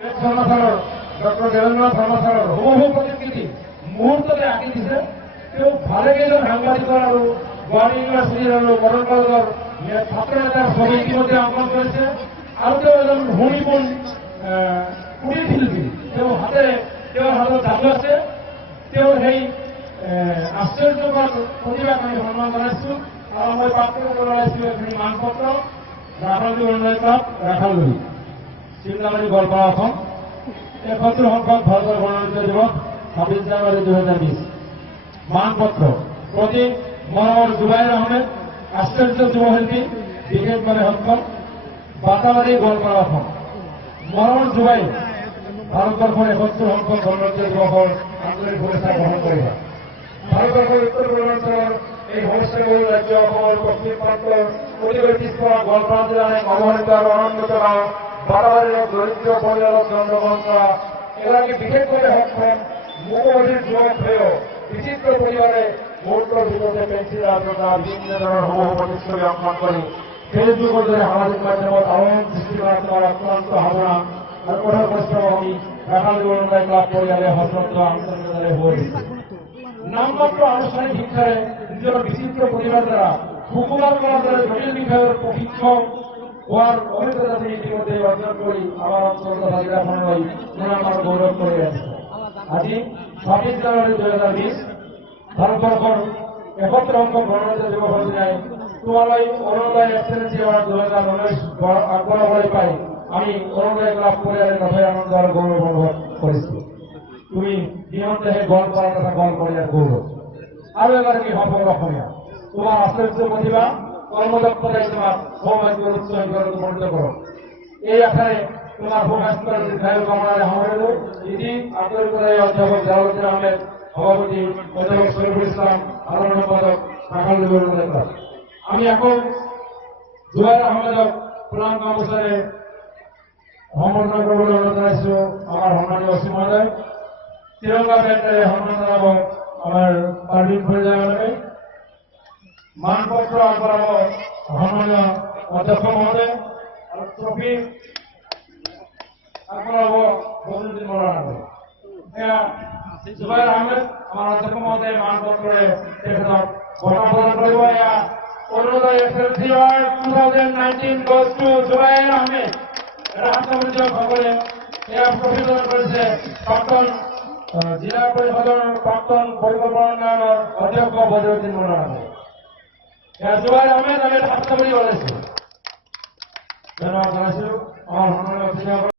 ধৰ্মশালৰ ডক্টৰ দেৱেন্দ্ৰনাথ ধৰ্মশালৰ হুবহু প্ৰতিকৃতি মুহূৰ্ততে আঁকি দিছে। তেওঁ ভালেকেইজন সাংবাদিকৰ আৰু গুৱাহাটী ইউনিভাৰ্চিটিৰ আৰু কটন কলেজৰ ছাত্ৰ নেতাৰ ছবি ইতিমধ্যে অংকন কৰিছে। আৰু তেওঁ এজন সুনিপুণ কুটিৰ শিল্পী। তেওঁৰ হাতত যাদু আছে। তেওঁৰ সেই আশ্চৰ্যকৰ প্ৰতিভাক আমি সন্মান জনাইছোঁ। আৰু মই প্ৰাপ্ত কৰিব জনাইছোঁ এখিনি মানপত্ৰ ৰাখালগুৰি অৰুণোদয় ক্লাব ৰাখালগুৰি চিন্তামাৰী গোৱালপাৰা অসম ৭১ সংখ্যক ভাৰতৰ গণতন্ত্ৰ দিৱস ২৬ জানুৱাৰী ২০২০। মানপত্ৰ প্ৰতীক মৰমৰ জুবাইৰ আহমেদ, আশ্চৰ্য যুৱশিল্পী, বিশেষভাৱে সক্ষম, বাটাবাৰী গোৱালপাৰা অসম। মৰমৰ জুবাইৰ ভাৰতবৰ্ষৰ ৭১ সংখ্যক গণতন্ত্ৰ দিৱসৰ আন্তৰিক শুভেচ্ছা গ্ৰহণ কৰিবা। ভাৰতবৰ্ষৰ উত্তৰ পূৰ্বাঞ্চলৰ এই সমষ্টিবহুল ৰাজ্য অসমৰ পশ্চিম প্ৰান্তৰ অতিকৈ পিছপৰা গোৱালপাৰা জিলাৰ এক অৱহেলিত আৰু অনন্যত গাঁও বাটাবাৰীৰ এক দৰিদ্ৰ পৰিয়ালত জন্মগ্ৰহণ কৰা এগৰাকী বিশেষভাৱে সক্ষম মুকবধিৰ যুৱক হৈও বিচিত্ৰ পৰিবাৰে মুহূৰ্তৰ ভিতৰতে পেঞ্চিল আৰ্দ্ৰতা বিভিন্ন ধৰণৰ হুবহু প্ৰতিচ্ছবি অংকন কৰি ফেচবুকৰ দৰে সামাজিক মাধ্যমত আলোড়ন সৃষ্টি কৰা তোমাৰ অক্লান্ত সাধনা আৰু কঠোৰ পৰিশ্ৰম আমি ৰাখালগুৰি অৰুণোদয় ক্লাব পৰিয়ালে সশ্ৰদ্ধ আন্তৰিকতাৰে হৈ নামমাত্ৰ আনুষ্ঠানিক শিক্ষাৰে নিজৰ বিচিত্ৰ প্ৰতিভাৰ দ্বাৰা সুকুমাৰ কৰাৰ দৰে জটিল বিষয়ৰ প্ৰশিক্ষক হোৱাৰ অভিজ্ঞতা তিনি ইতিমধ্যে অৰ্জন কৰি আমাৰ অঞ্চল তথা জিলাখনলৈ সুনাম আৰু গৌৰৱ কৰি আছে। আজি ২৬ জানুৱাৰী ২০২০ ভাৰতবৰ্ষৰ ৭১ সংখ্যক গণতন্ত্ৰ দিৱসৰ দিনাই তোমালৈ অৰুণোদয় এক্সেলেন্সি এৱাৰ্ড ২০১৯ আগবঢ়াবলৈ পাই আমি অৰুণোদয় ক্লাব পৰিয়ালে নথৈ আনন্দ আৰু গৌৰৱ অনুভৱ কৰিছোঁ। তুমি নিয়ন্ত্ৰণে গোৱালপাৰা তথা গোৱালপাৰীয়াৰ গৌৰৱ। আৰু এগৰাকী সফল অসমীয়া। তোমাৰ আশ্চৰ্য প্ৰতিভা কৰ্মদক্ষতাই তোমাক সৌভাগ্যৰ উচ্চ শিখৰত উপনীত কৰক। এই আশাৰে তোমাৰ সুস্বাস্থ্যৰ দীৰ্ঘায়ু কামনাৰে সামৰিলোঁ। ইতি আন্তৰিকতাৰে অধ্যাপক জালালুদ্দিন আহমেদ, সভাপতি অধ্যাপক শৰীফুল ইছলাম, সাধাৰণ সম্পাদক ৰাখালগুৰি অৰুণোদয় ক্লাব। আমি আকৌ জুবাইৰ আহমেদক ফুলাম গামোচাৰে সম্বৰ্ধনা কৰিবলৈ অনুৰোধ জনাইছোঁ। আমাৰ সন্মানীয় অসীম মহোদয় তিৰংগা বেণ্ডেৰে সন্মান জনাব আমাৰ পাৰ্বীন ফৰিদাবাদে। মানপত্ৰ আগবঢ়াব সন্মানীয় অধ্যক্ষ মহোদয় আৰু ট্ৰফি আগবঢ়াব বদৰুদ্দিন মৌলানাই। এয়া জুবাইৰ আহমেদ আমাৰ অধ্যক্ষ মহোদয়ে মানপত্ৰৰে তেখেতক বঁটা প্ৰদান কৰিব। এয়া Arunodoi excellency award 2019 goes to Zubair Ahmed. সকলে এয়া ট্ৰফি প্ৰদান কৰিছে প্ৰাক্তন জিলা পৰিষদৰ প্ৰাক্তন পৰিকল্পনা অধ্যক্ষ বদৰুদ্দিন মৌলানাই। জুবাইৰ আহমেদ আমি হাত চাপৰি ওলাইছোঁ। ধন্যবাদ জনাইছোঁ আমাৰ সন্মানীয় অতিথিসকলক।